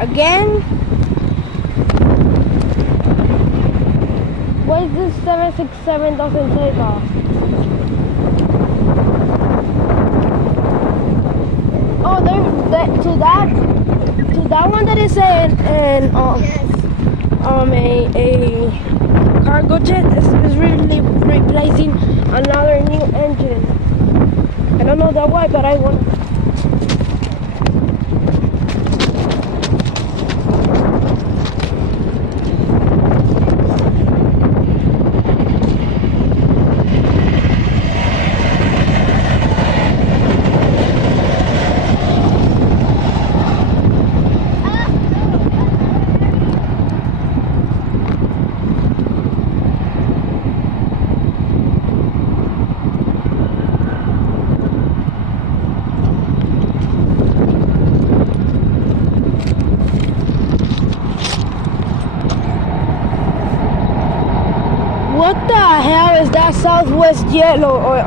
Again? Why is this 767 doesn't take off? Oh, to that one that is a cargo jet is really replacing another new engine. I don't know that why, but I want. What the hell is that Southwest Yellow?